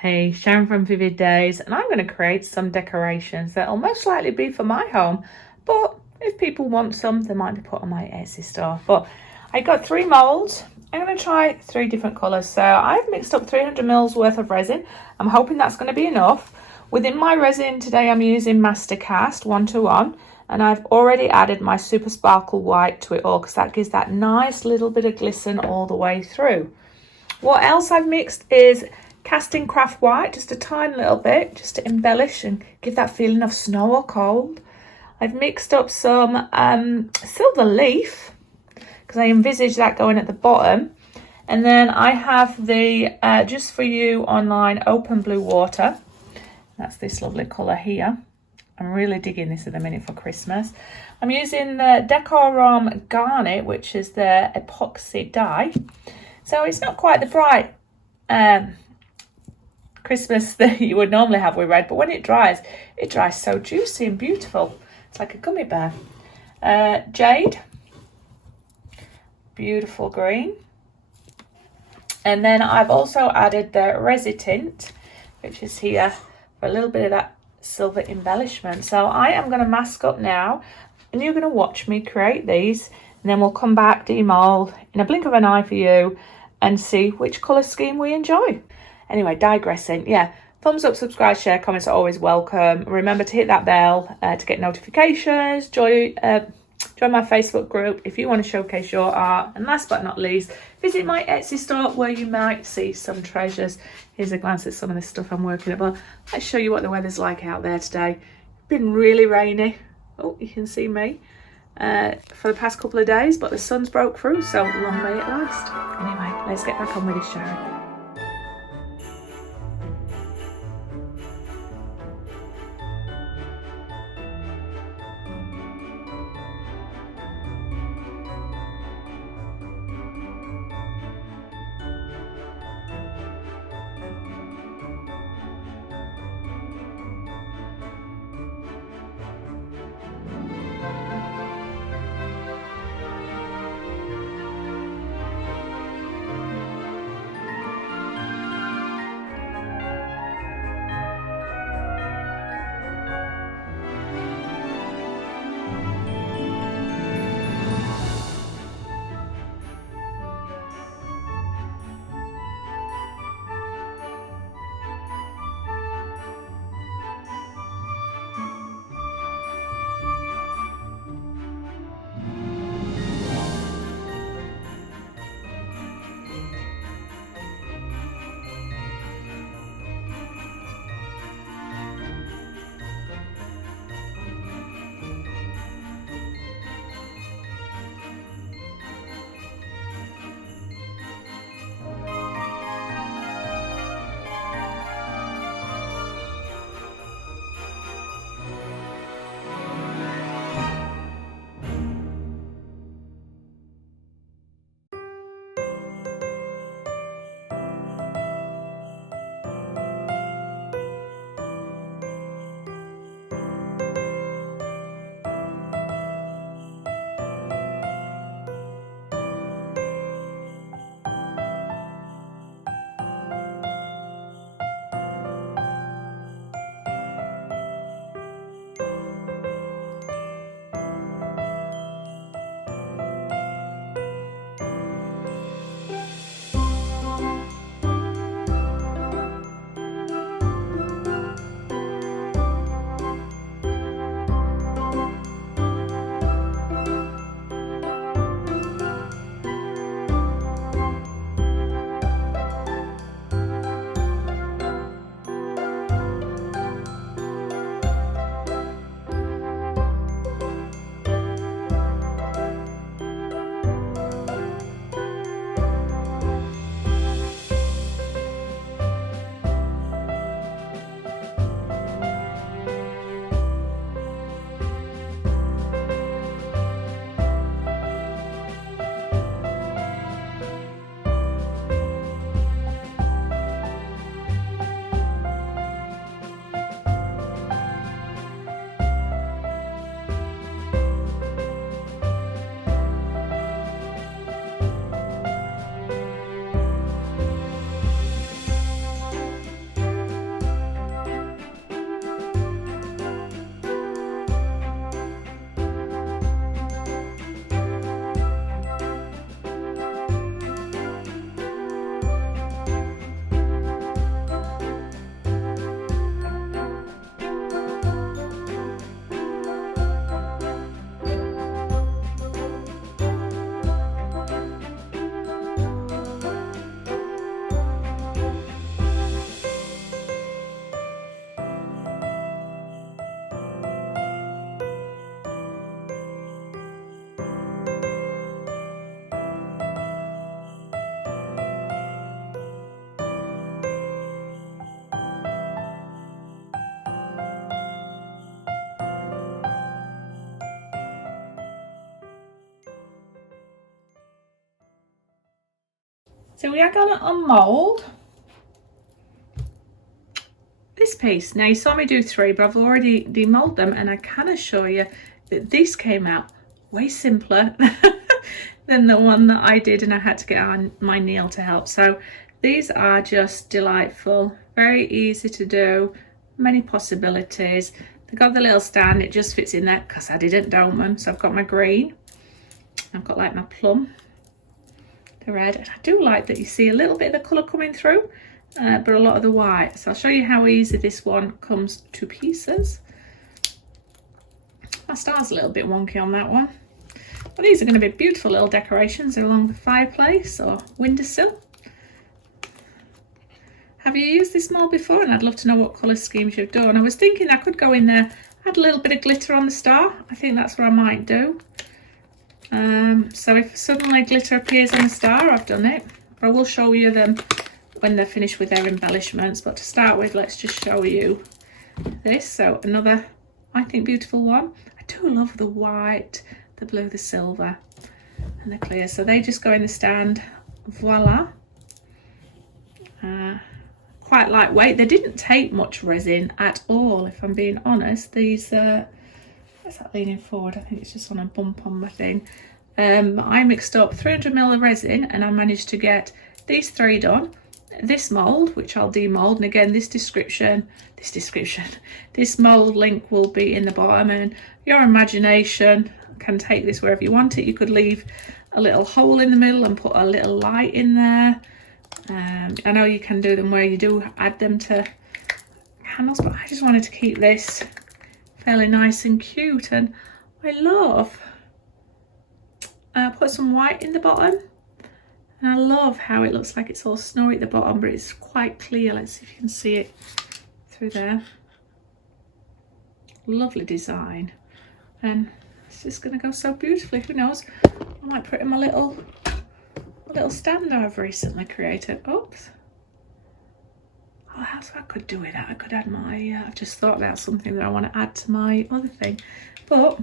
Hey, Sharon from Vivid Days, and I'm going to create some decorations that will most likely be for my home, but if people want some, they might be put on my Etsy store. But I got 3 moulds. I'm going to try 3 different colours. So I've mixed up 300 mils worth of resin. I'm hoping that's going to be enough. Within my resin today, I'm using Mastercast 1:1, and I've already added my Super Sparkle White to it all because that gives that nice little bit of glisten all the way through. What else I've mixed is casting craft white, just a tiny little bit, just to embellish and give that feeling of snow or cold. I've mixed up some silver leaf, because I envisage that going at the bottom. And then I have the Just For You online open blue water. That's this lovely colour here. I'm really digging this at the minute for Christmas. I'm using the Decorum Garnet, which is the epoxy dye. So it's not quite the bright Christmas that you would normally have with red, but when it dries so juicy and beautiful. It's like a gummy bear. Jade, beautiful green. And then I've also added the Resi Tint, which is here for a little bit of that silver embellishment. So I am going to mask up now, and you're going to watch me create these, and then we'll come back, demold in a blink of an eye for you and see which colour scheme we enjoy. Anyway, digressing, yeah, thumbs up, subscribe, share, comments are always welcome. Remember to hit that bell to get notifications. Join my Facebook group if you want to showcase your art. And last but not least, visit my Etsy store where you might see some treasures. Here's a glance at some of the stuff I'm working at. But let's show you what the weather's like out there today. It's been really rainy. Oh, you can see me for the past couple of days, but the sun's broke through, so long may it last. Anyway, let's get back on with this, Sharon. So we are going to unmould this piece. Now you saw me do 3, but I've already demolded them, and I can assure you that this came out way simpler than the one that I did, and I had to get on my nail to help. So these are just delightful, very easy to do, many possibilities. They've got the little stand, it just fits in there because I didn't dome them. So I've got my green, I've got like my plum, the red, and I do like that you see a little bit of the colour coming through, but a lot of the white. So I'll show you how easy this one comes to pieces. My star's a little bit wonky on that one. But these are going to be beautiful little decorations along the fireplace or windowsill. Have you used this mould before? And I'd love to know what colour schemes you've done. I was thinking I could go in there, add a little bit of glitter on the star. I think that's what I might do. So if suddenly glitter appears on the star, I've done it. But I will show you them when they're finished with their embellishments. But to start with, let's just show you this. So another, I think, beautiful one. I do love the white, the blue, the silver and the clear. So they just go in the stand. Voila. Quite lightweight. They didn't take much resin at all, if I'm being honest. These where's that leaning forward? I think it's just on a bump on my thing. I mixed up 300ml of resin, and I managed to get these 3 done. This mould, which I'll demold, and again this mould link will be in the bottom, and your imagination can take this wherever you want it. You could leave a little hole in the middle and put a little light in there. I know you can do them where you do add them to candles, but I just wanted to keep this fairly nice and cute. And I love put some white in the bottom, and I love how it looks like it's all snowy at the bottom, but it's quite clear. Let's see if you can see it through there. Lovely design, and it's just going to go so beautifully. Who knows, I might put in my little stand I've recently created. Oops. Oh, that's what I could do with that. I could add my, I've just thought about something that I want to add to my other thing. But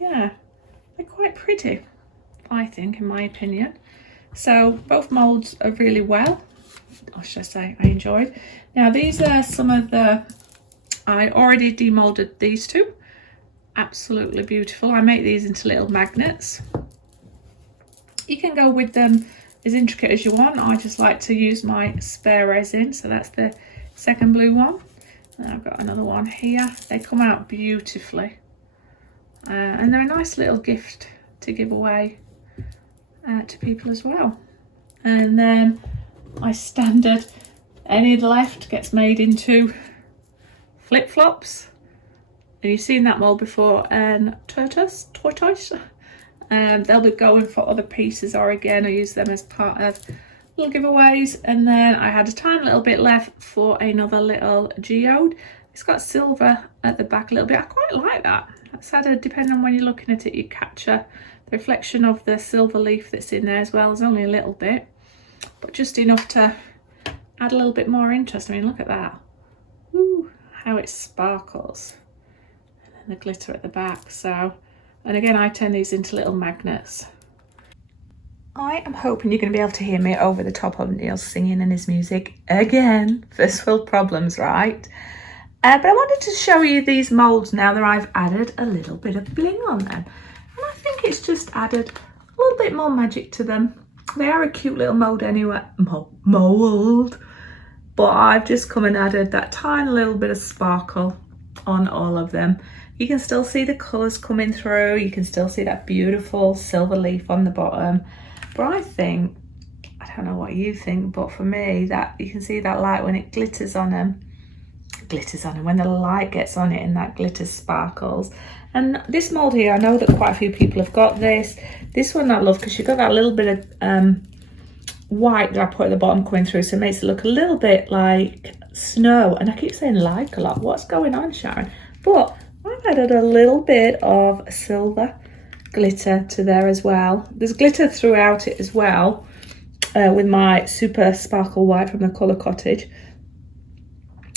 yeah, they're quite pretty, I think, in my opinion. So both moulds are really well, or should I say I enjoyed. Now these are some of the, I already demolded these 2. Absolutely beautiful. I make these into little magnets. You can go with them as intricate as you want. I just like to use my spare resin. So that's the second blue one. And I've got another one here. They come out beautifully. And they're a nice little gift to give away to people as well. And then my standard, any left gets made into flip-flops. And you've seen that mold before, and tortoise. They'll be going for other pieces, or again I use them as part of little giveaways. And then I had a tiny little bit left for another little geode. It's got silver at the back a little bit. I quite like that. That's added, depending on when you're looking at it, you capture the reflection of the silver leaf that's in there as well. There's only a little bit, but just enough to add a little bit more interest. I mean, look at that. Ooh, how it sparkles. And then the glitter at the back. So, and again, I turn these into little magnets. I am hoping you're going to be able to hear me over the top of Neil singing and his music again. First world problems, right? But I wanted to show you these moulds now that I've added a little bit of bling on them. And I think it's just added a little bit more magic to them. They are a cute little mould anyway. Mould. But I've just come and added that tiny little bit of sparkle on all of them. You can still see the colours coming through. You can still see that beautiful silver leaf on the bottom. But I think, I don't know what you think, but for me, that you can see that light when it glitters on them. When the light gets on it and that glitter sparkles. And this mould here, I know that quite a few people have got this. This one I love because you've got that little bit of white that I put at the bottom coming through, so it makes it look a little bit like snow. And I keep saying like a lot. What's going on, Sharon? But I've added a little bit of silver glitter to there as well. There's glitter throughout it as well, with my super sparkle white from the Colour Cottage.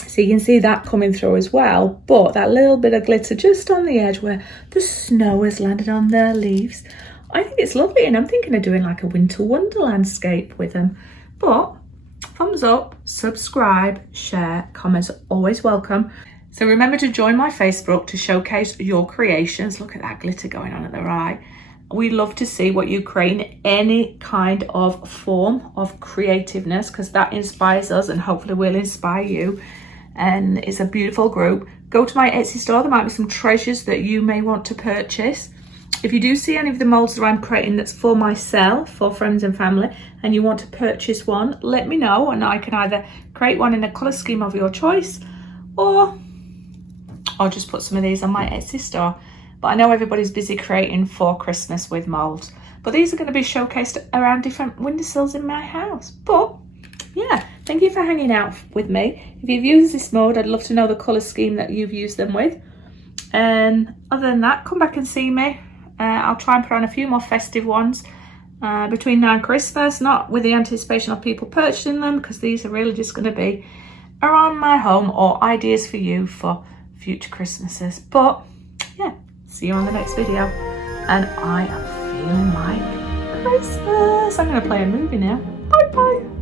So you can see that coming through as well, but that little bit of glitter just on the edge where the snow has landed on their leaves. I think it's lovely, and I'm thinking of doing like a winter wonder landscape with them. But thumbs up, subscribe, share, comments are always welcome. So remember to join my Facebook to showcase your creations. Look at that glitter going on at the right. We love to see what you create in any kind of form of creativeness, because that inspires us and hopefully will inspire you. And it's a beautiful group. Go to my Etsy store. There might be some treasures that you may want to purchase. If you do see any of the molds that I'm creating that's for myself, for friends and family, and you want to purchase one, let me know, and I can either create one in a colour scheme of your choice, or I'll just put some of these on my Etsy store. But I know everybody's busy creating for Christmas with molds. But these are going to be showcased around different windowsills in my house. But yeah, thank you for hanging out with me. If you've used this mold, I'd love to know the colour scheme that you've used them with. And other than that, come back and see me. I'll try and put on a few more festive ones between now and Christmas, not with the anticipation of people purchasing them, because these are really just going to be around my home or ideas for you for future Christmases. But yeah, see you on the next video. And I am feeling like Christmas. I'm going to play a movie now. Bye bye.